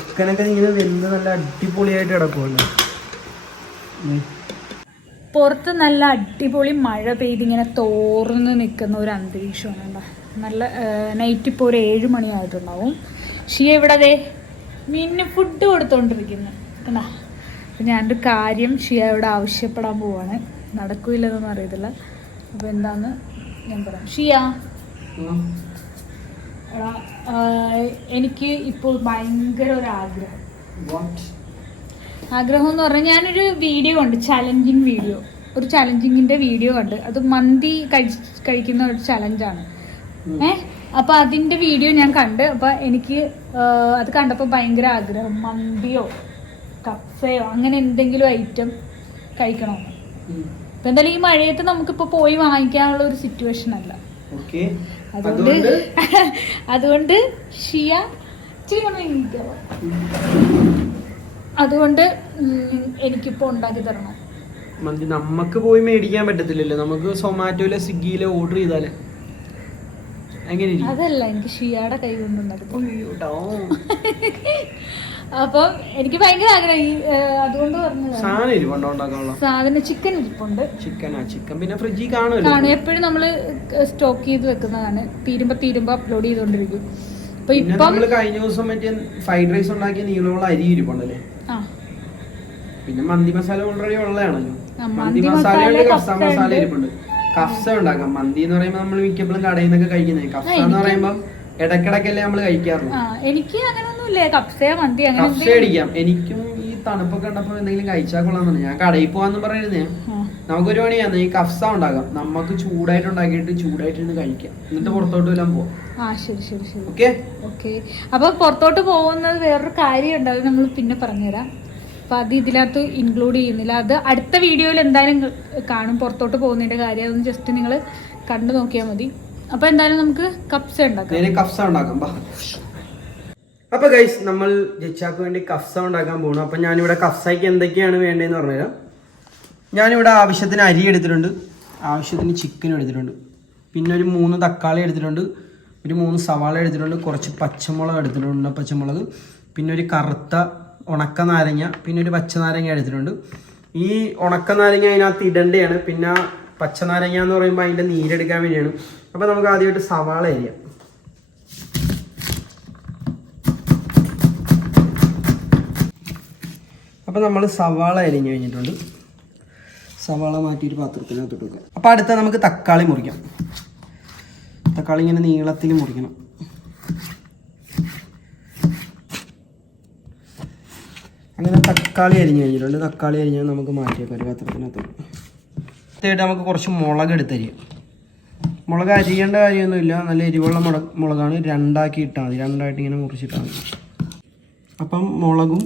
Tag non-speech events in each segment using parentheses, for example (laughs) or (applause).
ചിക്കനൊക്കെ ഇങ്ങനെ വെന്ത് നല്ല അടിപൊളിയായിട്ട് കിടക്കുമല്ലോ. പുറത്ത് നല്ല അടിപൊളി മഴ പെയ്ത് ഇങ്ങനെ തോർന്ന് നിൽക്കുന്ന ഒരു അന്തരീക്ഷമാണ് കേട്ടോ. നല്ല നൈറ്റ് ഇപ്പോൾ ഒരു ഏഴ് മണിയായിട്ടുണ്ടാവും ഷിയ ഇവിടെ അതെ മീനിന് ഫുഡ് കൊടുത്തോണ്ടിരിക്കുന്നു. കണ്ടാ? അപ്പം ഞാനൊരു കാര്യം ഷിയ ഇവിടെ ആവശ്യപ്പെടാൻ പോവാണ്. നടക്കൂലെന്നൊന്നും അറിയത്തില്ല. അപ്പോൾ എന്താന്ന് ഞാൻ പറയാം. ഷിയ? എനിക്ക് ഇപ്പോൾ ഭയങ്കര ഒരു ആഗ്രഹം? ആഗ്രഹം എന്ന് പറഞ്ഞാൽ ഞാനൊരു വീഡിയോ ഉണ്ട് ചലഞ്ചിങ് വീഡിയോ ഒരു ചലഞ്ചിങ്ങിന്റെ വീഡിയോ ഉണ്ട് അത് മന്തി കഴി- കഴിക്കുന്ന ഒരു ചലഞ്ചാണ്. ഏ? അപ്പൊ അതിന്റെ വീഡിയോ ഞാൻ കണ്ട്. അപ്പൊ എനിക്ക് അത് കണ്ടപ്പോൾ ഭയങ്കര ആഗ്രഹം. മന്തിയോ കപ്സയോ അങ്ങനെ എന്തെങ്കിലും ഐറ്റം കഴിക്കണമെന്ന് ഉം. ഇപ്പൊ എന്തായാലും ഈ മഴയത്ത് നമുക്കിപ്പോ പോയി വാങ്ങിക്കാനുള്ള ഒരു സിറ്റുവേഷൻ അല്ല. അതുകൊണ്ട് അതുകൊണ്ട് (laughs) ഷിയ അതുകൊണ്ട് എനിക്കിപ്പോ ഉണ്ടാക്കി തരണം. മന്തി നമുക്ക് പോയി മേടിക്കാൻ പറ്റത്തില്ലല്ലോ. നമുക്ക് സൊമാറ്റോയിലെ സ്വിഗ്ഗിയിലെ ഓർഡർ ചെയ്താലേ. അതല്ല എനിക്ക് ഷിയാടെ കൈ കൊണ്ടുണ്ടാക്കി. (laughs) അപ്പം എനിക്ക് ഭയങ്കര ആഗ്രഹം. അതുകൊണ്ട് പറഞ്ഞു സാധനം ചിക്കൻ ഇരിപ്പുണ്ട്. ചിക്കനാ ചിക്കൻ പിന്നെ ഫ്രിഡ്ജിൽ ആണ് എപ്പോഴും നമ്മൾ സ്റ്റോക്ക് ചെയ്ത് വെക്കുന്നതാണ്. തീരുമ്പോ തീരുമ്പോ അപ്ലോഡ് ചെയ്തോണ്ടിരിക്കും. അപ്പൊ ഇപ്പം കഴിഞ്ഞ ദിവസം മറ്റേ ഫ്രൈഡ് റൈസ് ഉണ്ടാക്കിയ നീളമുള്ള അരി ഇരിപ്പുണ്ടല്ലേ? പിന്നെ മന്തി മസാല ഓൾറെഡി ഉള്ളതാണല്ലോ. മന്തി മസാലയുണ്ട് മസാല, കഫ്സ മസാല ഇരിപ്പുണ്ട്. കഫ്സ ഉണ്ടാക്കാം. മന്തി എന്ന് പറയുമ്പോൾ നമ്മൾ മിക്കപ്പോഴും കടയിൽ നിന്നൊക്കെ കഴിക്കുന്നത് കഫ്സ എന്ന് പറയുമ്പോൾ ഇടക്കിടക്കല്ലേ നമ്മൾ കഴിക്കാറുള്ളൂ. എനിക്ക് അങ്ങനൊന്നുമില്ല കപ്സയ മന്തി അങ്ങനെ കഫ്സ അടിക്കാം എനിക്കും ഈ തണുപ്പൊക്കെ ഉണ്ടപ്പോ എന്തെങ്കിലും കഴിച്ചാൽ കൊള്ളാന്നാണ് ഞാൻ കടയിൽ പോവാന്ന് പറയുന്നേ. നമുക്കൊരു പണിയാണ് ഈ കഫ്സ ഉണ്ടാക്കാം. നമുക്ക് ചൂടായിട്ട് ഉണ്ടാക്കിയിട്ട് ചൂടായിട്ട് ഇരുന്ന് കഴിക്കാം. എന്നിട്ട് പുറത്തോട്ട് വരാൻ പോവാം. ആ ശരി ശരി ശരി. ഓക്കെ? ഓക്കെ. അപ്പൊ പുറത്തോട്ട് പോകുന്നത് വേറൊരു കാര്യമുണ്ട്. അത് നമ്മൾ പിന്നെ പറഞ്ഞുതരാം. അപ്പൊ അത് ഇതിനകത്ത് ഇൻക്ലൂഡ് ചെയ്യുന്നില്ല. അത് അടുത്ത വീഡിയോയിൽ എന്തായാലും കാണും. പുറത്തോട്ട് പോകുന്നതിന്റെ കാര്യം. അതൊന്ന് ജസ്റ്റ് നിങ്ങൾ കണ്ടു നോക്കിയാൽ മതി. അപ്പൊ എന്തായാലും നമുക്ക് കപ്സ ഉണ്ടാക്കാം. നേരെ കഫ്സ ഉണ്ടാക്കാം. ബാ. അപ്പൊ ഗൈസ് നമ്മൾ ജിച്ചാക്ക് വേണ്ടി കഫ്സ ഉണ്ടാക്കാൻ പോകണം അപ്പൊ ഞാനിവിടെ കഫ്സയ്ക്ക് എന്തൊക്കെയാണ് വേണ്ടതെന്ന് പറഞ്ഞുതരാം. ഞാനിവിടെ ആവശ്യത്തിന് അരി എടുത്തിട്ടുണ്ട്. ആവശ്യത്തിന് ചിക്കൻ എടുത്തിട്ടുണ്ട്. പിന്നെ ഒരു മൂന്ന് തക്കാളി എടുത്തിട്ടുണ്ട്. ഒരു മൂന്ന് സവാള എടുത്തിട്ടുണ്ട്. കുറച്ച് പച്ചമുളക് എടുത്തിട്ടുണ്ട് പച്ചമുളക്. പിന്നെ ഒരു കറുത്ത ഉണക്ക നാരങ്ങ പിന്നെ ഒരു പച്ച നാരങ്ങ എടുത്തിട്ടുണ്ട്. ഈ ഉണക്ക നാരങ്ങ അതിനകത്ത് ഇടേണ്ടതാണ്. പിന്നെ പച്ച നാരങ്ങ എന്ന് പറയുമ്പോൾ അതിന്റെ നീരെടുക്കാൻ വേണ്ടിയാണ്. അപ്പോൾ നമുക്ക് ആദ്യമായിട്ട് സവാള അരിയാം. അപ്പോൾ നമ്മൾ സവാള അരിഞ്ഞ് കഴിഞ്ഞിട്ടുണ്ട്. സവാള മാറ്റിയിട്ട് പാത്രത്തിനകത്ത് ഇട്ട് വെക്കാം അപ്പോൾ അടുത്ത നമുക്ക് തക്കാളി മുറിക്കാം. തക്കാളി ഇങ്ങനെ നീളത്തിൽ മുറിക്കണം. അങ്ങനെ തക്കാളി അരിഞ്ഞ് കഴിഞ്ഞിട്ടുണ്ട്. തക്കാളി അരിഞ്ഞ് നമുക്ക് മാറ്റിയേക്കാം ഒരു പാത്രത്തിനകത്ത്. അടുത്തായിട്ട് നമുക്ക് കുറച്ച് മുളക് എടുത്തരിയാം മുളക് അരിയേണ്ട കാര്യമൊന്നുമില്ല. നല്ല എരിവുള്ള മുളക് മുളകാണ്. രണ്ടാക്കി ഇട്ടാൽ മതി. രണ്ടായിട്ട് ഇങ്ങനെ മുറിച്ചിട്ടാൽ മതി. അപ്പം മുളകും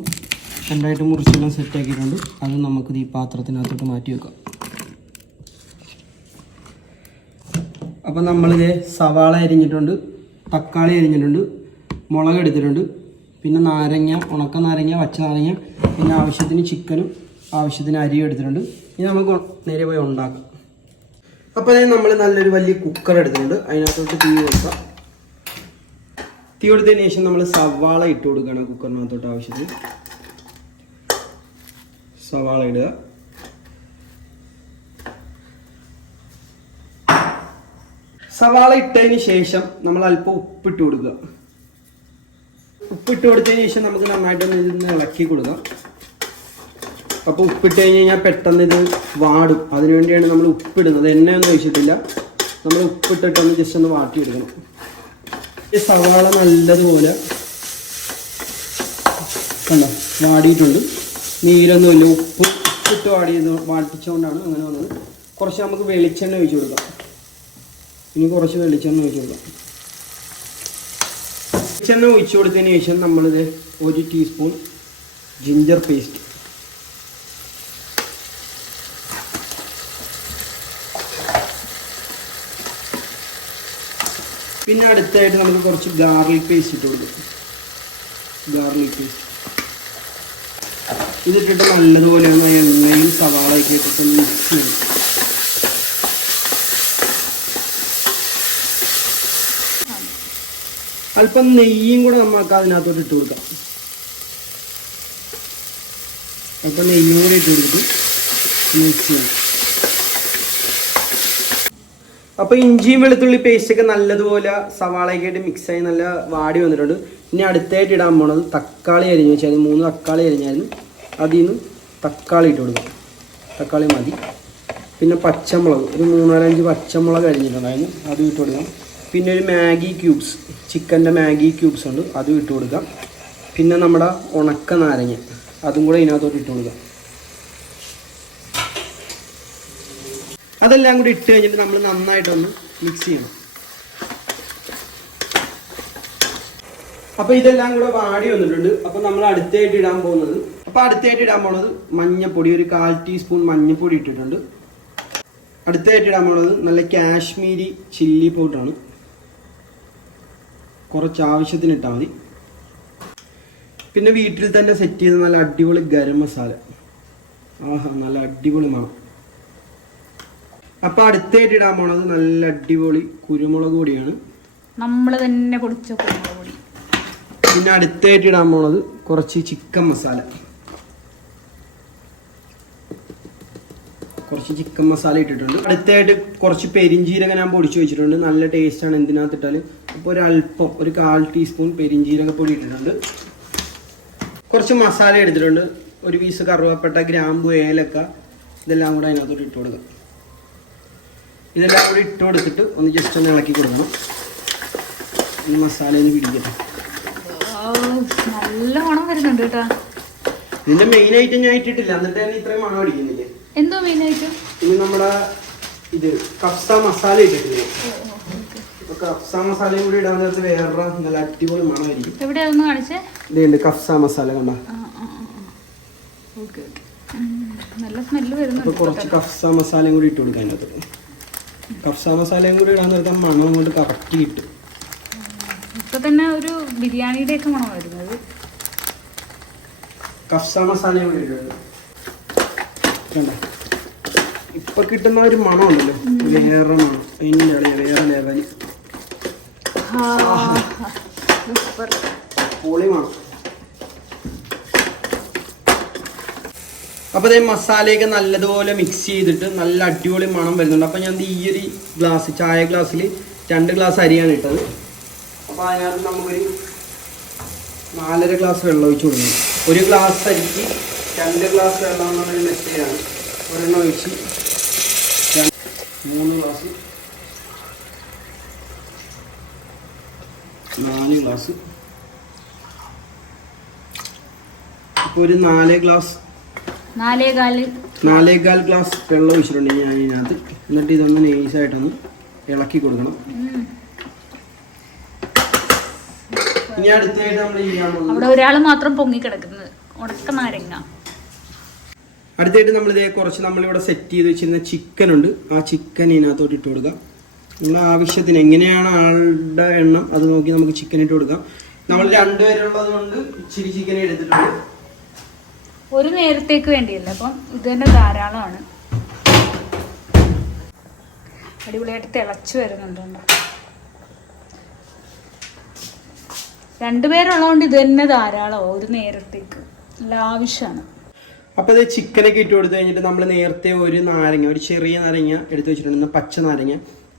രണ്ടായിട്ട് മുറിച്ചെല്ലാം സെറ്റ് ആക്കിയിട്ടുണ്ട്. അത് നമുക്ക് ഈ പാത്രത്തിനകത്തോട്ട് മാറ്റി വെക്കാം. അപ്പം നമ്മളിത് സവാള അരിഞ്ഞിട്ടുണ്ട് തക്കാളി അരിഞ്ഞിട്ടുണ്ട് മുളക് എടുത്തിട്ടുണ്ട് പിന്നെ നാരങ്ങ ഉണക്ക നാരങ്ങ പച്ച നാരങ്ങ പിന്നെ ആവശ്യത്തിന് ചിക്കനും ആവശ്യത്തിന് അരിയും എടുത്തിട്ടുണ്ട്. ഇനി നമുക്ക് നേരെ പോയി ഉണ്ടാക്കാം. അപ്പോൾ അതായത് നമ്മൾ നല്ലൊരു വലിയ കുക്കർ എടുത്തിട്ടുണ്ട്. അതിനകത്തോട്ട് തീ കൊടുക്കാം തീ കൊടുത്തതിന് ശേഷം നമ്മൾ സവാള ഇട്ട് കൊടുക്കണം കുക്കറിനകത്തോട്ട് ആവശ്യത്തിന്. സവാള ഇടുക. സവാള ഇട്ടതിന് ശേഷം നമ്മൾ അല്പം ഉപ്പിട്ട് കൊടുക്കുക. ഉപ്പിട്ട് കൊടുത്തതിന് ശേഷം നമുക്ക് നന്നായിട്ടൊന്ന് ഇതൊന്ന് ഇളക്കി കൊടുക്കാം. അപ്പോൾ ഉപ്പിട്ട് കഴിഞ്ഞ് കഴിഞ്ഞാൽ പെട്ടെന്ന് ഇത് വാടും. അതിനുവേണ്ടിയാണ് നമ്മൾ ഉപ്പിടുന്നത്. എണ്ണയൊന്നും ഒഴിച്ചിട്ടില്ല. നമ്മൾ ഉപ്പിട്ടിട്ടൊന്ന് ജസ്റ്റ് ഒന്ന് വാട്ടി എടുക്കണം ഈ സവാള നല്ലതുപോലെ കണ്ടോ വാടിയിട്ടുണ്ട്. നീരൊന്നുമില്ല ഉപ്പ് ഉപ്പിട്ട് വാടിയത് വാട്ടിച്ചുകൊണ്ടാണ് അങ്ങനെ വന്നത്. കുറച്ച് നമുക്ക് വെളിച്ചെണ്ണ ഒഴിച്ചു കൊടുക്കാം. ഇനി കുറച്ച് വെളിച്ചെണ്ണ ഒഴിച്ചു കൊടുക്കാം. വെളിച്ചെണ്ണ ഒഴിച്ചു കൊടുത്തതിന് ശേഷം നമ്മളിത് ഒരു ടീസ്പൂൺ ജിഞ്ചർ പേസ്റ്റ് പിന്നെ അടുത്തായിട്ട് നമുക്ക് കുറച്ച് ഗാർലിക് പേസ്റ്റ് ഇട്ട് കൊടുക്കും. ഗാർലിക് പേസ്റ്റ് ഇതിട്ടിട്ട് നല്ലതുപോലെ ഒന്ന് എണ്ണയും സവാളയൊക്കെ ഇട്ടിട്ട് മിക്സ് ചെയ്യും അല്പം നെയ്യും കൂടെ നമുക്ക് അതിനകത്തോട്ട് ഇട്ട് കൊടുക്കാം. അപ്പം നെയ്യും കൂടി ഇട്ട് കൊടുത്തിട്ട് മിക്സ് ചെയ്യണം. അപ്പോൾ ഇഞ്ചിയും വെളുത്തുള്ളി പേസ്റ്റൊക്കെ നല്ലതുപോലെ സവാളയൊക്കെ ആയിട്ട് മിക്സ് ആയി നല്ല വാടി വന്നിട്ടുണ്ട്. ഇനി അടുത്തായിട്ട് ഇടാൻ പോണത് തക്കാളി അരിഞ്ഞു വെച്ചാൽ മൂന്ന് തക്കാളി അരിഞ്ഞായിരുന്നു. അതിൽ നിന്ന് തക്കാളി ഇട്ട് കൊടുക്കാം. തക്കാളി മതി. പിന്നെ പച്ചമുളക് ഒരു മൂന്നാലഞ്ച് പച്ചമുളക് അരിഞ്ഞിട്ടുണ്ടായിരുന്നു അതും ഇട്ട് കൊടുക്കാം. പിന്നെ ഒരു മാഗി ക്യൂബ്സ് ചിക്കന്റെ മാഗി ക്യൂബ്സ് ഉണ്ട് അതും ഇട്ട് കൊടുക്കാം. പിന്നെ നമ്മുടെ ഉണക്ക നാരങ്ങ അതും കൂടെ ഇതിനകത്തോട്ട് ഇട്ട് കൊടുക്കാം. അതെല്ലാം കൂടി ഇട്ട് കഴിഞ്ഞിട്ട് നമ്മൾ നന്നായിട്ടൊന്ന് മിക്സ് ചെയ്യണം. അപ്പോൾ ഇതെല്ലാം കൂടെ വാടി വന്നിട്ടുണ്ട്. അപ്പോൾ നമ്മൾ അടുത്തായിട്ട് ഇടാൻ പോകുന്നത് അപ്പൊ അടുത്തായിട്ട് ഇടാൻ പോണത് മഞ്ഞപ്പൊടി ഒരു കാൽ ടീസ്പൂൺ മഞ്ഞപ്പൊടി ഇട്ടിട്ടുണ്ട്. അടുത്തായിട്ട് ഇടാൻ പോണത് നല്ല കാശ്മീരി ചില്ലി പൗഡറാണ്. കുറച്ച് ആവശ്യത്തിന് ഇട്ടാൽ മതി. പിന്നെ വീട്ടിൽ തന്നെ സെറ്റ് ചെയ്ത നല്ല അടിപൊളി ഗരം മസാല. ആഹാ നല്ല അടിപൊളി മണം. അപ്പൊ അടുത്തായിട്ട് ഇടാൻ പോണത് നല്ല അടിപൊളി കുരുമുളക് പൊടിയാണ്. നമ്മൾ തന്നെ പൊടിച്ച കുരുമുളക് പൊടി. പിന്നെ അടുത്തായിട്ട് ഇടാൻ പോണത് കുറച്ച് ചിക്കൻ മസാല. കുറച്ച് ചിക്കൻ മസാല ഇട്ടിട്ടുണ്ട്. അടുത്തായിട്ട് കുറച്ച് പെരിഞ്ചീരക ഞാൻ പൊടിച്ചു വെച്ചിട്ടുണ്ട്. നല്ല ടേസ്റ്റാണ് എന്തിനകത്തിട്ടാൽ അപ്പോൾ ഒരു അല്പം ഒരു കാൽ ടീസ്പൂൺ പെരിഞ്ജീരക പൊടി ഇട്ടിട്ടുണ്ട്. കുറച്ച് മസാല എടുത്തിട്ടുണ്ട്. ഒരു പീസ് കറുവപ്പെട്ട ഗ്രാമ്പു ഏലക്ക ഇതെല്ലാം കൂടെ അതിനകത്തോട്ട് ഇട്ട് കൊടുക്കാം. ഇതെല്ലാം കൂടി ഇട്ട് കൊടുത്തിട്ട് ഒന്ന് ജസ്റ്റ് ഒന്ന് ഇളക്കി കൊടുക്കണം. മസാല ഒന്ന് പിടിക്കട്ടെ. നല്ല മണം വരുന്നുണ്ട് കേട്ടാ. ഇതിന്റെ മെയിൻ ഐറ്റം ഞാൻ ഇട്ടിട്ടില്ല. എന്നിട്ട് തന്നെ ഇത്രയും മണം അടിക്കുന്നില്ലേ? എന്തോ മെയിനായിട്ട്? ഇനി നമ്മുടെ ഇത് കഫ്സ മസാല ഇട്ടിട്ടില്ലേ? അപ്പൊ കഫ്സ മസാലയും കൂടി ഇടാൻ നേരത്ത് വേറെ നല്ല അടിപൊളി മണമായിരിക്കും എവിടെയാ ഒന്ന് കാണിച്ചേ? ഇതുണ്ട് കഫ്സ മസാല കണ്ട. നല്ല സ്മെല്ല് അപ്പൊ കുറച്ച് കഫ്സ മസാലയും കൂടി ഇട്ട് കൊടുക്കാൻ അതിനകത്ത്. കഫ്സ മസാലയും കൂടി ഇടാൻ നേരത്തെ മണം അങ്ങോട്ട് കറക്റ്റ് കിട്ടും. ഇപ്പൊ തന്നെ ഒരു ബിരിയാണിയുടെ ഒക്കെ മണം വരുന്നത് കഫ്സ മസാലയും കൂടി ഇട്ടുണ്ട് ഇപ്പൊ കിട്ടുന്ന ഒരു മണം ഉണ്ടല്ലോ വേറെ മണം. അതിന്റെ വേറെ ലെവൽ. പൊളി മണം. അപ്പോൾ അതേ മസാലയൊക്കെ നല്ലതുപോലെ മിക്സ് ചെയ്തിട്ട് നല്ല അടിപൊളി മണം വരുന്നുണ്ട്. അപ്പോൾ ഞാൻ ഈ ഒരു ഗ്ലാസ് ചായ ഗ്ലാസ്സിൽ രണ്ട് ഗ്ലാസ് അരിയാണ് ഇട്ടത്. അപ്പോൾ അതിനകത്ത് നമുക്കൊരു നാലര ഗ്ലാസ് വെള്ളം ഒഴിച്ച് കൊടുക്കണം. ഒരു ഗ്ലാസ് അരിക്ക് രണ്ട് ഗ്ലാസ് വെള്ളം എന്നുള്ളൊരു മെസ്സേജാണ് ഒരെണ്ണം ഒഴിച്ച് മൂന്ന് ഗ്ലാസ് നാല് ഗ്ലാസ് ഇപ്പൊ ഒരു നാല് ഗ്ലാസ് നാലേകാൽ ഗ്ലാസ് വെള്ളം ഒഴിച്ചിട്ടുണ്ട് ഞാൻ ഇതിനകത്ത്. എന്നിട്ട് ഇതൊന്ന് നൈസായിട്ടൊന്ന് ഇളക്കി കൊടുക്കണം. ഇനി അടുത്തായിട്ട് നമ്മൾ ചെയ്യാൻ അവിടെ ഒരാൾ മാത്രം പൊങ്ങി കിടക്കുന്നത് ഉടക്ക നാരങ്ങ. അടുത്തായിട്ട് നമ്മൾ ഇതേ കുറച്ച് നമ്മളിവിടെ സെറ്റ് ചെയ്ത് വെച്ചിരുന്ന ചിക്കൻ ഉണ്ട്. ആ ചിക്കൻ ഇതിനകത്തോട്ട് ഇട്ട് കൊടുക്കാം. നമ്മുടെ ആവശ്യത്തിന് എങ്ങനെയാണ് ആളുടെ എണ്ണം അത് നോക്കി നമുക്ക് ചിക്കൻ ഇട്ട് കൊടുക്കാം. നമ്മൾ രണ്ടുപേരുള്ളത് കൊണ്ട് ഇച്ചിരി ചിക്കൻ എടുത്തിട്ടുണ്ട്. ഒരു നേരത്തേക്ക് വേണ്ടിയല്ല? അപ്പം ഇത് തന്നെ ധാരാളമാണ്. അടിപൊളിയായിട്ട് തിളച്ചു വരുന്നുണ്ട് കണ്ടോ. രണ്ടുപേരുള്ളതുകൊണ്ട് ഇത് തന്നെ ധാരാളമാണ് ഒരു നേരത്തേക്ക്. നല്ല ആവശ്യമാണ്. അപ്പോൾ ഇത് ചിക്കനൊക്കെ ഇട്ട് കൊടുത്തു കഴിഞ്ഞിട്ട് നമ്മൾ നേരത്തെ ഒരു നാരങ്ങ ഒരു ചെറിയ നാരങ്ങ എടുത്ത് വെച്ചിട്ടുണ്ട്. പച്ച നാരങ്ങ.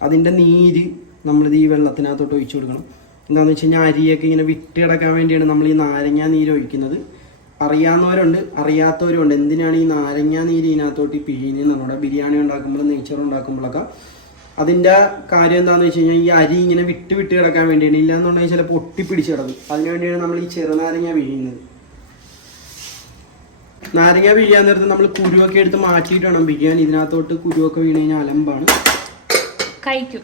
അതിന്റെ നീര് നമ്മളിത് ഈ വെള്ളത്തിനകത്തോട്ട് ഒഴിച്ചു കൊടുക്കണം. എന്താണെന്ന് വെച്ച് കഴിഞ്ഞാൽ അരിയൊക്കെ ഇങ്ങനെ വിട്ട് കിടക്കാൻ വേണ്ടിയാണ് നമ്മൾ ഈ നാരങ്ങ നീര് ഒഴിക്കുന്നത്. അറിയാവുന്നവരുണ്ട് അറിയാത്തവരുണ്ട് എന്തിനാണ് ഈ നാരങ്ങ നീര് ഇതിനകത്തോട്ട് പിഴിഞ്ഞ് നമ്മുടെ ബിരിയാണി ഉണ്ടാക്കുമ്പോൾ നെയ്ച്ചോറ് ഉണ്ടാക്കുമ്പോഴൊക്കെ. അതിന്റെ കാര്യം എന്താണെന്ന് വെച്ച് കഴിഞ്ഞാൽ ഈ അരി ഇങ്ങനെ വിട്ട് വിട്ട് കിടക്കാൻ വേണ്ടിയാണ്. ഇല്ലാന്നുണ്ടെങ്കിൽ ചിലപ്പോൾ ഒട്ടിപ്പിടിച്ച് കിടക്കും. അതിനുവേണ്ടിയാണ് നമ്മൾ ഈ ചെറുനാരങ്ങ പിഴിയുന്നത്. നാരങ്ങ പിഴിയാൻ നേരത്ത് നമ്മൾ കുരുവൊക്കെ എടുത്ത് മാറ്റിയിട്ട് വേണം പിഴിയാൻ ഇതിനകത്തോട്ട് കുരുവൊക്കെ വീണ് കഴിഞ്ഞാൽ അലമ്പാണ്. കഴിക്കും.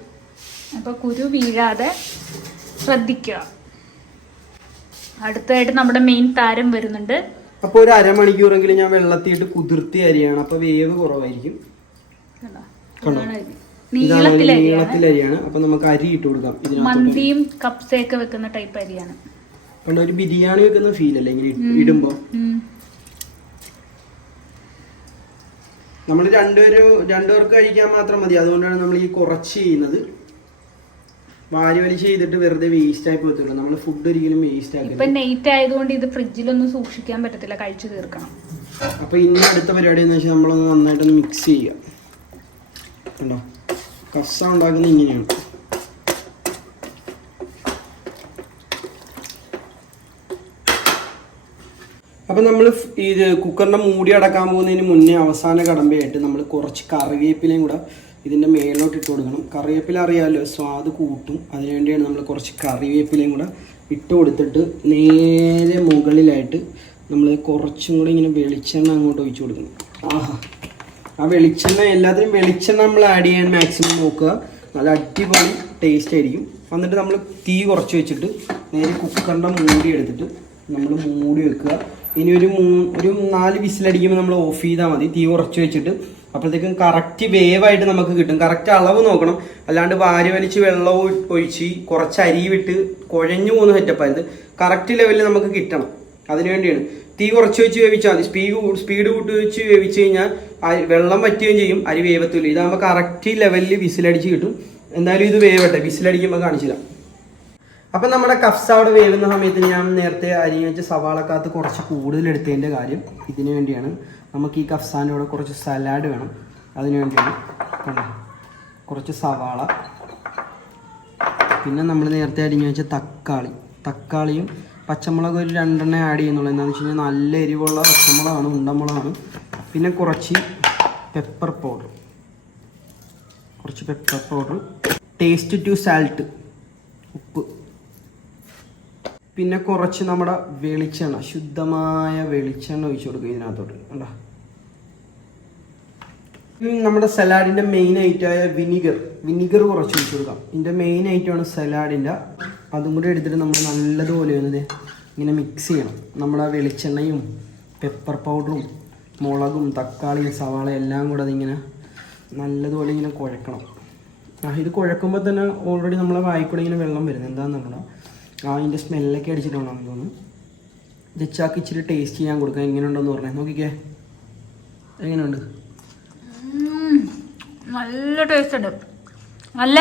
അപ്പൊ കുരു വീഴാതെ ശ്രദ്ധിക്കുക. അടുത്തതായിട്ട് നമ്മുടെ മെയിൻ താരം വരുന്നുണ്ട്. അപ്പോൾ ഒരു അരമണിക്കൂറെങ്കിലും ഞാൻ വെള്ളത്തിയിട്ട് കുതിർത്തി അരിയാണ്. അപ്പോൾ വേവ് കുറവായിരിക്കും. കണ്ടോ? കണ്ടോ? ഇതാണ് അരി. നീളത്തിലരിയാണ്. നീളത്തിലരിയാണ്. അപ്പോൾ നമുക്ക് അരി ഇട്ട് കൊടുക്കാം മന്തിയും കപ്സയൊക്കെ വെക്കുന്ന ടൈപ്പ് അരിയാണ്. ഒരു ബിരിയാണി വെക്കുന്ന ഫീൽ അല്ലേ? ഇങ്ങനെ ഇടുമ്പോൾ നമ്മൾ രണ്ടുപേരും രണ്ടുപേർക്ക് കഴിക്കാൻ മാത്രം മതി. അതുകൊണ്ടാണ് നമ്മൾ ഈ കുറച്ച് ചെയ്യുന്നത്. വാരി വലി ചെയ്തിട്ട് വെറുതെ വേസ്റ്റ് ആയി പോകത്തുള്ളൂ നമ്മൾ ഫുഡ് ഒരിക്കലും വേസ്റ്റ് ഇപ്പൊ ആക്കരുത് നെയ്റ്റ് ആയതുകൊണ്ട് ഇത് ഫ്രിഡ്ജിലൊന്നും സൂക്ഷിക്കാൻ പറ്റത്തില്ല. കഴിച്ചു തീർക്കണം. അപ്പൊ ഇന്ന് അടുത്ത പരിപാടി എന്ന് വെച്ചാൽ നമ്മളൊന്ന് നന്നായിട്ടൊന്ന് മിക്സ് ചെയ്യാം. കണ്ടോ? കഫ്സ ഉണ്ടാക്കുന്നത് ഇങ്ങനെയാണ്. അപ്പം നമ്മൾ ഇത് കുക്കറിന്റെ മൂടി അടക്കാൻ പോകുന്നതിന് മുന്നേ അവസാന കടമ്പയായിട്ട് നമ്മൾ കുറച്ച് കറിവേപ്പിലയും കൂടെ ഇതിന്റെ മേലോട്ട് ഇട്ട് കൊടുക്കണം. കറിവേപ്പില അറിയാമല്ലോ സ്വാദ് കൂട്ടും. അതിനുവേണ്ടിയാണ് നമ്മൾ കുറച്ച് കറിവേപ്പിലയും കൂടെ ഇട്ട് കൊടുത്തിട്ട് നേരെ മുകളിലായിട്ട് നമ്മൾ കുറച്ചും കൂടി ഇങ്ങനെ വെളിച്ചെണ്ണ അങ്ങോട്ട് ഒഴിച്ചു കൊടുക്കണം. ആഹാ. ആ വെളിച്ചെണ്ണ എല്ലാത്തിനും വെളിച്ചെണ്ണ നമ്മൾ ആഡ് ചെയ്യാൻ മാക്സിമം നോക്കുക. നല്ല അടിപൊളി ടേസ്റ്റ് ആയിരിക്കും. എന്നിട്ട് നമ്മൾ തീ കുറച്ച് വെച്ചിട്ട് നേരെ കുക്കറിന്റെ മൂടി എടുത്തിട്ട് നമ്മൾ മൂടി വെക്കുക. ഇനി ഒരു ഒരു നാല് വിസിലടിക്കുമ്പോൾ നമ്മൾ ഓഫ് ചെയ്താൽ മതി. തീ ഉറച്ചു വെച്ചിട്ട്. അപ്പോഴത്തേക്കും കറക്റ്റ് വേവായിട്ട് നമുക്ക് കിട്ടും. കറക്റ്റ് അളവ് നോക്കണം. അല്ലാണ്ട് വാരി വലിച്ച് വെള്ളവും ഒഴി- ഒഴിച്ച് കുറച്ച് അരി വിട്ട് കുഴഞ്ഞു പോകുന്ന സെറ്റപ്പായത് കറക്റ്റ് ലെവലിൽ നമുക്ക് കിട്ടണം. അതിന് വേണ്ടിയാണ്. തീ കുറച്ച് വെച്ച് വേവിച്ചാൽ മതി. സ്പീഡ് സ്പീഡ് കൂട്ടി വെച്ച് വേവിച്ച് കഴിഞ്ഞാൽ വെള്ളം വറ്റുകയും ചെയ്യും. അരി വേവത്തില്ല ഇതാകുമ്പോൾ കറക്റ്റ് ലെവലിൽ വിസിലടിച്ച് കിട്ടും. എന്തായാലും ഇത് വേവട്ടെ. വിസിലടിക്കുമ്പോൾ കാണിച്ചില്ല. അപ്പം നമ്മുടെ കഫ്സ അവിടെ വേവുന്ന സമയത്ത് ഞാൻ നേരത്തെ അരി വെച്ച് സവാളക്കകത്ത് കുറച്ച് കൂടുതൽ എടുത്തതിന്റെ കാര്യം ഇതിനു വേണ്ടിയാണ്. നമുക്ക് ഈ കഫ്സാന്റെ കൂടെ കുറച്ച് സലാഡ് വേണം. അതിനു വേണ്ടിയാണ്. കണ്ടോ? കുറച്ച് സവാള. പിന്നെ നമ്മൾ നേരത്തെ അരിഞ്ഞു വെച്ച തക്കാളി. തക്കാളിയും പച്ചമുളക് ഒരു രണ്ടെണ്ണം ആഡ് ചെയ്യുന്നുള്ളൂ. എന്താണെന്ന് വെച്ച് കഴിഞ്ഞാൽ നല്ല എരിവുള്ള പച്ചമുളകാണ് ഉണ്ടമുളകാണ്. പിന്നെ കുറച്ച് പെപ്പർ പൗഡർ കുറച്ച് pepper powder taste to salt ഉപ്പ്. പിന്നെ കുറച്ച് നമ്മുടെ വെളിച്ചെണ്ണ ശുദ്ധമായ വെളിച്ചെണ്ണ ഒഴിച്ചു കൊടുക്കുക ഇതിനകത്തോട്ട്. കണ്ടോ? നമ്മുടെ സലാഡിന്റെ മെയിൻ ഐറ്റമായ വിനിഗർ വിനിഗർ കുറച്ച് ഒഴിച്ചു കൊടുക്കാം. ഇതിന്റെ മെയിൻ ഐറ്റമാണ് സലാഡിന്റെ അതും കൂടി എടുത്തിട്ട് നമ്മൾ നല്ലതുപോലെ ഒന്ന് ഇങ്ങനെ മിക്സ് ചെയ്യണം. നമ്മുടെ വെളിച്ചെണ്ണയും പെപ്പർ പൗഡറും മുളകും തക്കാളിയും സവാള എല്ലാം കൂടെ അതിങ്ങനെ നല്ലതുപോലെ ഇങ്ങനെ കുഴക്കണം. ഇത് കുഴക്കുമ്പോൾ തന്നെ ഓൾറെഡി നമ്മളെ വായിക്കൂടെ ഇങ്ങനെ വെള്ളം വരുന്നത്. എന്താണെന്ന് നമ്മൾ ആ അതിന്റെ സ്മെല്ലൊക്കെ അടിച്ചിട്ടുണ്ടാകും തോന്നുന്നു. ജച്ചാക്ക് ഇച്ചിരി ടേസ്റ്റ് ചെയ്യാൻ കൊടുക്കാം എങ്ങനെയുണ്ടെന്ന് പറഞ്ഞേ. നോക്കിക്കേ. എങ്ങനെയുണ്ട്. നല്ല ടേസ്റ്റ് ഉണ്ട്. നല്ല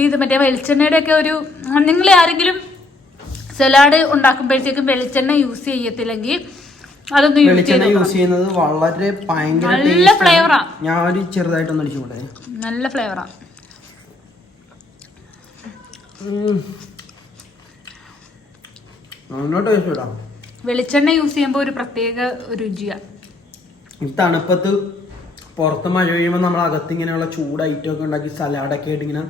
ഇത് മറ്റേ വെളിച്ചെണ്ണയുടെ ഒക്കെ ഒരു നിങ്ങൾ ആരെങ്കിലും സലാഡ് ഉണ്ടാക്കുമ്പോഴത്തേക്കും വെളിച്ചെണ്ണ യൂസ് ചെയ്യത്തില്ലെങ്കിൽ അതൊന്നും യൂസ് ചെയ്യുന്നത് വളരെ ഭയങ്കര നല്ല ഫ്ലേവറാ ഞാൻ ഒരു ചെറുതായിട്ടൊന്ന് അടിച്ചു നല്ല ഫ്ലേവറാ വെളിച്ചെണ്ണ യൂസ് ചെയ്യുമ്പോൾ ഒരു പ്രത്യേക രുചിയാണ് തണുപ്പത്ത് പുറത്ത് മഴ പെയ്യുമ്പോൾ നമ്മൾ അകത്ത് ഇങ്ങനെയുള്ള ചൂട് ഐറ്റം ഒക്കെ ഉണ്ടാക്കി സലാഡൊക്കെ ആയിട്ട് ഇങ്ങനെ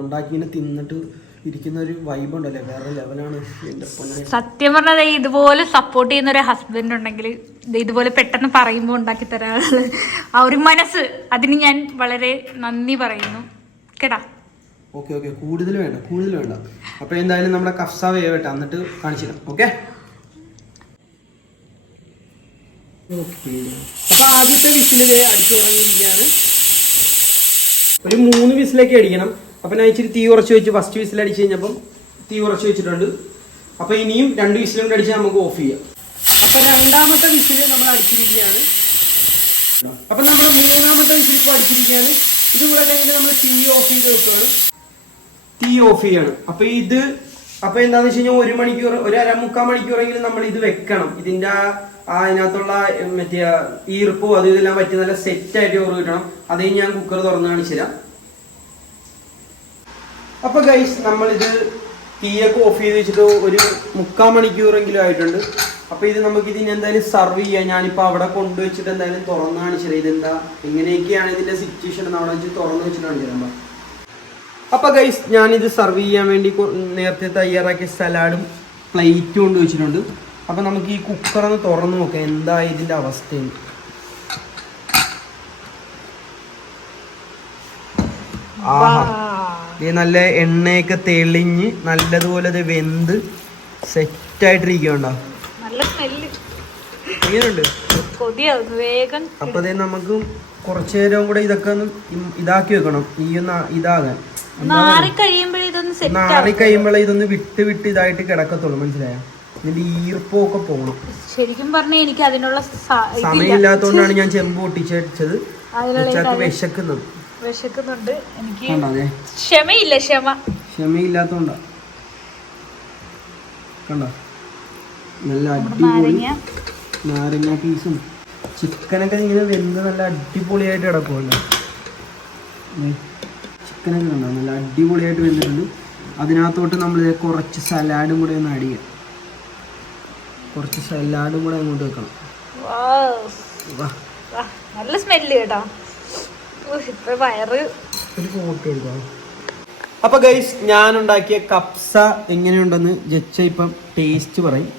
ഉണ്ടാക്കി ഇങ്ങനെ തിന്നിട്ട് ഇരിക്കുന്ന ഒരു വൈബ് ഉണ്ടല്ലേ? വേറെ ലെവലാണ് സത്യം പറഞ്ഞത് ഇതുപോലെ സപ്പോർട്ട് ചെയ്യുന്ന ഒരു ഹസ്ബൻഡ് ഉണ്ടെങ്കിൽ ഇതുപോലെ പെട്ടെന്ന് പറയുമ്പോൾ ഉണ്ടാക്കി തരാനുള്ള ആ ഒരു മനസ്സ് അതിന് ഞാൻ വളരെ നന്ദി പറയുന്നു. കേട്ടാ? Okay okay. കൂടുതൽ വേണ്ട കൂടുതൽ വേണ്ട. അപ്പോൾ എന്തായാലും നമ്മുടെ കഫ്സ വേവട്ടെ എന്നിട്ട് കാണിച്ചിടാം. ഓക്കെ? അപ്പോൾ ആദ്യത്തെ വിസിലിൽ അടിച്ചു തുടങ്ങിയിരിക്കുകയാണ്. ഒരു മൂന്ന് വിസിലൊക്കെ അടിക്കണം. അപ്പൊ ഞാൻ ഇച്ചിരി തീ കുറച്ച് വെച്ച് ഫസ്റ്റ് വിസിൽ അടിച്ചു കഴിഞ്ഞപ്പം തീ കുറച്ച് വെച്ചിട്ടുണ്ട്. അപ്പൊ ഇനിയും രണ്ട് വിസിലും കൂടെ അടിച്ചാൽ നമുക്ക് ഓഫ് ചെയ്യാം. അപ്പൊ രണ്ടാമത്തെ വിസിൽ നമ്മൾ അടിച്ചിരിക്കുകയാണ്. അപ്പൊ നമ്മുടെ മൂന്നാമത്തെ വിസിൽ ഇപ്പോൾ അടിച്ചിരിക്കുകയാണ്. ഇതും കൂടെ കഴിഞ്ഞിട്ട് നമ്മൾ തീ ഓഫ് ചെയ്ത് വെക്കുകയാണ്. തീ ഓഫ് ചെയ്യാണ്. അപ്പൊ ഇത് അപ്പൊ എന്താന്ന് വെച്ച് കഴിഞ്ഞാൽ ഒരു മണിക്കൂർ ഒരു അര മുക്കാൽ മണിക്കൂറെങ്കിലും നമ്മൾ ഇത് വെക്കണം. ഇതിന്റെ ആ അതിനകത്തുള്ള മറ്റേ ഈർപ്പോ അത് ഇതെല്ലാം പറ്റി നല്ല സെറ്റ് ആയിട്ട് ചോറ് കിട്ടണം. അത് ഞാൻ കുക്കർ തുറന്ന് കാണിച്ചുതരാം അപ്പൊ ഗൈസ് നമ്മളിത് തീയൊക്കെ ഓഫ് ചെയ്ത് വെച്ചിട്ട് ഒരു മുക്കാൽ മണിക്കൂറെങ്കിലും ആയിട്ടുണ്ട്. അപ്പൊ ഇത് നമുക്ക് ഇതിന് എന്തായാലും സർവ് ചെയ്യാം. ഞാനിപ്പോ അവിടെ കൊണ്ടുവച്ചിട്ട് എന്തായാലും തുറന്ന് കാണിച്ചത് ഇതെന്താ എങ്ങനെയൊക്കെയാണ് ഇതിന്റെ സിറ്റുവേഷൻ അവിടെ വെച്ച് തുറന്ന് വെച്ചിട്ട് കാണിച്ചുതരാം അപ്പൊ ഗൈസ് ഞാനിത് സെർവ് ചെയ്യാൻ വേണ്ടി നേരത്തെ തയ്യാറാക്കിയ സലാഡും പ്ലേറ്റും കൊണ്ട് വെച്ചിട്ടുണ്ട്. അപ്പോൾ നമുക്ക് ഈ കുക്കർ ഒന്ന് തുറന്ന് നോക്കാം എന്താ ഇതിന്റെ അവസ്ഥയെന്ന്. ആഹാ. ഇത് നല്ല എണ്ണയൊക്കെ തെളിഞ്ഞ് നല്ലതുപോലെ ഇത് വെന്ത് സെറ്റായിട്ടിരിക്കുന്നുണ്ടോ നല്ല സ്മെല്ല് എങ്ങനെയുണ്ട്? വേഗം നമുക്ക് കുറച്ചു നേരം കൂടെ ഇതൊക്കെ ഒന്ന് ഇതാക്കി വെക്കണം. ഈ ഒന്ന് ഇതാകാൻ. നാറി കഴിയുമ്പോഴേ ഇതൊന്ന് വിട്ട് വിട്ട് ഇതായിട്ട് കിടക്കത്തുള്ളൂ മനസ്സിലായോ? ഇതിന്റെ ഈർപ്പൊക്കെ പോകണം ശരിക്കും പറഞ്ഞാൽ എനിക്ക് അതിനുള്ള സമയമില്ലാത്തോണ്ടാണ് ഞാൻ ചെമ്പ് പൊട്ടിച്ചടിച്ചത്. ഉച്ചയ്ക്ക് വിശക്കുന്നത് വിശക്കുന്നുണ്ട്. എനിക്ക് ക്ഷമയില്ല ക്ഷമ. ക്ഷമയില്ലാത്തോണ്ടാ. കണ്ടോ? നല്ല അടിപൊളി നാരങ്ങ. പീസും ചിക്കനൊക്കെ ഇങ്ങനെ വെന്ത് നല്ല അടിപൊളിയായിട്ട് കിടക്കുമല്ലോ ചിക്കനൊക്കെ ഉണ്ടാവും. നല്ല അടിപൊളിയായിട്ട് വരുന്നുണ്ട് അതിനകത്തോട്ട് നമ്മൾ കുറച്ച് സലാഡും കൂടെ ഒന്ന് ആഡ് ചെയ്യാം. കുറച്ച് സലാഡും കൂടെ അങ്ങോട്ട് വെക്കണം. നല്ല സ്മെല്ല് കേട്ടോ. ഒരു ഫോട്ടോ എടുക്കാം അപ്പൊ ഗൈസ് ഞാൻ ഉണ്ടാക്കിയ കപ്സ എങ്ങനെയുണ്ടെന്ന് ജച്ച ഇപ്പം ടേസ്റ്റ് പറയും.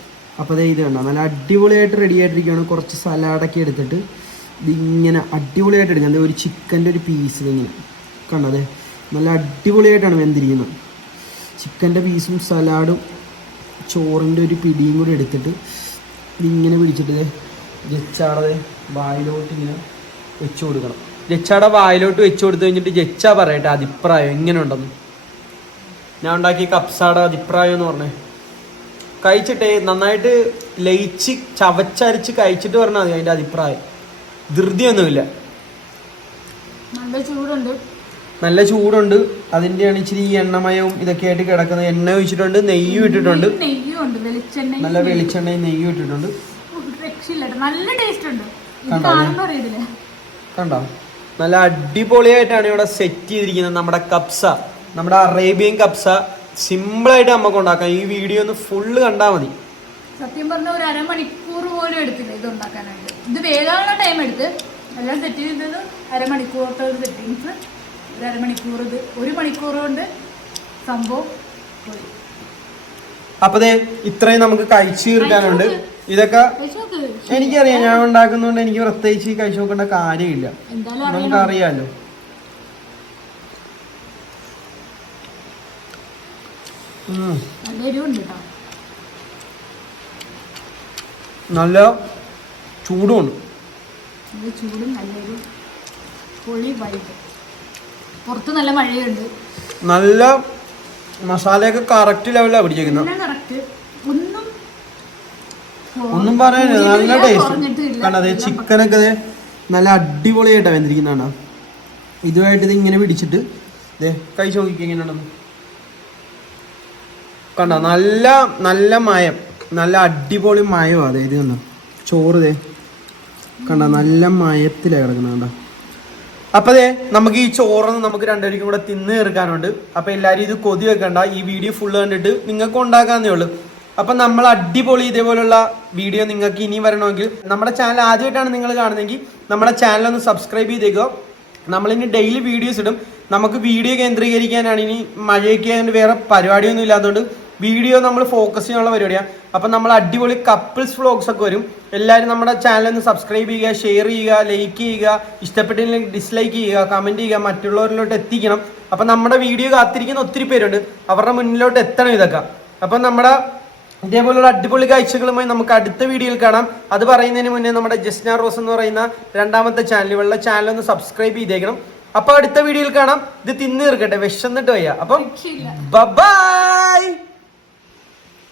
അപ്പോൾ അതേ ഇത് കണ്ടോ? നല്ല അടിപൊളിയായിട്ട് റെഡി ആയിട്ടിരിക്കുകയാണ്. കുറച്ച് സലാഡൊക്കെ എടുത്തിട്ട്. ഇതിങ്ങനെ അടിപൊളിയായിട്ട് എടുക്കാം. ഒരു ചിക്കന്റെ ഒരു പീസ് ഇങ്ങനെ കണ്ടോ അതെ നല്ല അടിപൊളിയായിട്ടാണ് വെന്തിരിക്കുന്നത്. ചിക്കന്റെ പീസും സലാഡും ചോറിന്റെ ഒരു പിടിയും കൂടി എടുത്തിട്ട് ഇതിങ്ങനെ പിടിച്ചിട്ട് ദേ ജച്ചാടെ വായിലോട്ട് ഇങ്ങനെ വെച്ച് കൊടുക്കണം. ജച്ചാട വായിലോട്ട് വെച്ച് കൊടുത്തു കഴിഞ്ഞിട്ട് ജച്ച പറയട്ടെ അഭിപ്രായം എങ്ങനെ ഉണ്ടെന്ന് ഞാൻ ഉണ്ടാക്കിയ കപ്സാട അഭിപ്രായം എന്ന് പറഞ്ഞേ. കഴിച്ചിട്ടേ നന്നായിട്ട് ലയിച്ച് ചവച്ചരിച്ച് കഴിച്ചിട്ട് പറഞ്ഞാൽ മതി അതിന്റെ അഭിപ്രായം. ധൃതിയൊന്നുമില്ല. നല്ല ചൂടുണ്ട്. നല്ല ചൂടുണ്ട്. അതിന്റെയാണ് ഇച്ചിരി എണ്ണമയവും ഇതൊക്കെ ആയിട്ട് കിടക്കുന്നത്. എണ്ണ ഒഴിച്ചിട്ടുണ്ട് നെയ്യും ഇട്ടിട്ടുണ്ട്. നല്ല വെളിച്ചെണ്ണയും നെയ്യും ഇട്ടിട്ടുണ്ട്. നല്ല ടേസ്റ്റ് ഉണ്ട്. കണ്ടോ? നല്ല അടിപൊളിയായിട്ടാണ് ഇവിടെ സെറ്റ് ചെയ്തിരിക്കുന്നത് നമ്മുടെ കപ്സ. നമ്മുടെ അറേബ്യൻ കപ്സ. സിമ്പിളായിട്ട് നമുക്ക് ഉണ്ടാക്കാം. ഈ വീഡിയോ ഒന്ന് ഫുള്ള് കണ്ടാൽ മതി. സത്യം പറഞ്ഞ ഒരു അരമണിക്കൂർ പോലും എടുത്തില്ല ഇത് ഉണ്ടാക്കാനായിട്ട്. ഇത് വേഗമുള്ള ടൈം എടുത്ത്. എല്ലാം സെറ്റ് ചെയ്തത് അരമണിക്കൂറത്തെ ഒരു സെറ്റിങ്സ് ഒരു അരമണിക്കൂർ ഇത് ഒരു മണിക്കൂർ കൊണ്ട് സംഭവം പോയി. അപ്പൊ ഇത്രയും നമുക്ക് കഴിച്ചു തീർക്കാനുണ്ട്. ഇതൊക്കെ. എനിക്കറിയാം ഞാൻ ഉണ്ടാക്കുന്നതുകൊണ്ട് എനിക്ക് പ്രത്യേകിച്ച് കഴിച്ചു നോക്കേണ്ട കാര്യമില്ല. നമുക്കറിയാലോ. നല്ല ചൂടുമുണ്ട് ചൂടും നല്ലൊരു പൊളി വൈബ്. പുറത്ത് നല്ല മഴയുണ്ട്. നല്ല മസാലയൊക്കെ കറക്റ്റ് ലെവലാണ് പിടിച്ചേക്കുന്നത് ഒന്നും പറയാനില്ല. നല്ല ടേസ്റ്റ്. കണ്ടത് ചിക്കനൊക്കെ നല്ല അടിപൊളിയായിട്ടാണ് വെന്തിരിക്കുന്നതാണ് ഇതുമായിട്ട് ഇത് ഇങ്ങനെ പിടിച്ചിട്ട് ഇതേ കൈ ചോദിക്കുക എങ്ങനെയാണെന്ന്. കണ്ടോ നല്ല നല്ല മയം. നല്ല അടിപൊളി മയം അതെ ഇത് കണ്ടോ ചോറ് ദേ. കണ്ടോ നല്ല മയത്തിലാണ് കിടക്കുന്നത് കണ്ടോ. അപ്പൊ അതെ നമുക്ക് ഈ ചോറൊന്ന് നമുക്ക് രണ്ടുപേർക്കും കൂടെ തിന്ന് തീർക്കാനുണ്ട്. അപ്പൊ എല്ലാരും ഇത് കൊതി വെക്കണ്ട. ഈ വീഡിയോ ഫുള്ള് കണ്ടിട്ട് നിങ്ങൾക്ക് ഉണ്ടാക്കാന്നേ ഉള്ളൂ. അപ്പൊ നമ്മൾ അടിപൊളി ഇതേപോലുള്ള വീഡിയോ നിങ്ങൾക്ക് ഇനിയും വരണമെങ്കിൽ നമ്മുടെ ചാനൽ ആദ്യമായിട്ടാണ് നിങ്ങൾ കാണുന്നതെങ്കിൽ നമ്മുടെ ചാനൽ ഒന്ന് സബ്സ്ക്രൈബ് ചെയ്തേക്കോ നമ്മളിനി ഡെയിലി വീഡിയോസ് ഇടും. നമുക്ക് വീഡിയോ കേന്ദ്രീകരിക്കാനാണ് ഇനി മഴയൊക്കെ വേറെ പരിപാടിയൊന്നും ഇല്ലാത്തതുകൊണ്ട് വീഡിയോ നമ്മൾ ഫോക്കസ് ചെയ്യാനുള്ള പരിപാടിയാണ് അപ്പം നമ്മൾ അടിപൊളി കപ്പിൾസ് വ്ളോഗ്സ് ഒക്കെ വരും. എല്ലാവരും നമ്മുടെ ചാനൽ ഒന്ന് സബ്സ്ക്രൈബ് ചെയ്യുക ഷെയർ ചെയ്യുക ലൈക്ക് ചെയ്യുക ഇഷ്ടപ്പെട്ടില്ലെങ്കിൽ ഡിസ്ലൈക്ക് ചെയ്യുക കമന്റ് ചെയ്യുക മറ്റുള്ളവരിലോട്ട് എത്തിക്കണം. അപ്പം നമ്മുടെ വീഡിയോ കാത്തിരിക്കുന്ന ഒത്തിരി പേരുണ്ട്. അവരുടെ മുന്നിലോട്ട് എത്തണം ഇതൊക്കെ. അപ്പം നമ്മുടെ ഇതേപോലുള്ള അടിപൊളി കാഴ്ചകളുമായി നമുക്ക് അടുത്ത വീഡിയോയിൽ കാണാം. അത് പറയുന്നതിന് മുന്നേ നമ്മുടെ ജസ്ന റോസ് എന്ന് പറയുന്ന രണ്ടാമത്തെ ചാനൽ ഇവളുടെ ചാനൽ ഒന്ന് സബ്സ്ക്രൈബ് ചെയ്തേക്കണം. അപ്പൊ അടുത്ത വീഡിയോയിൽ കാണാം. ഇത് തിന്നു തീർക്കട്ടെ. വിശന്നിട്ട് വയ്യ. അപ്പം ബബായ്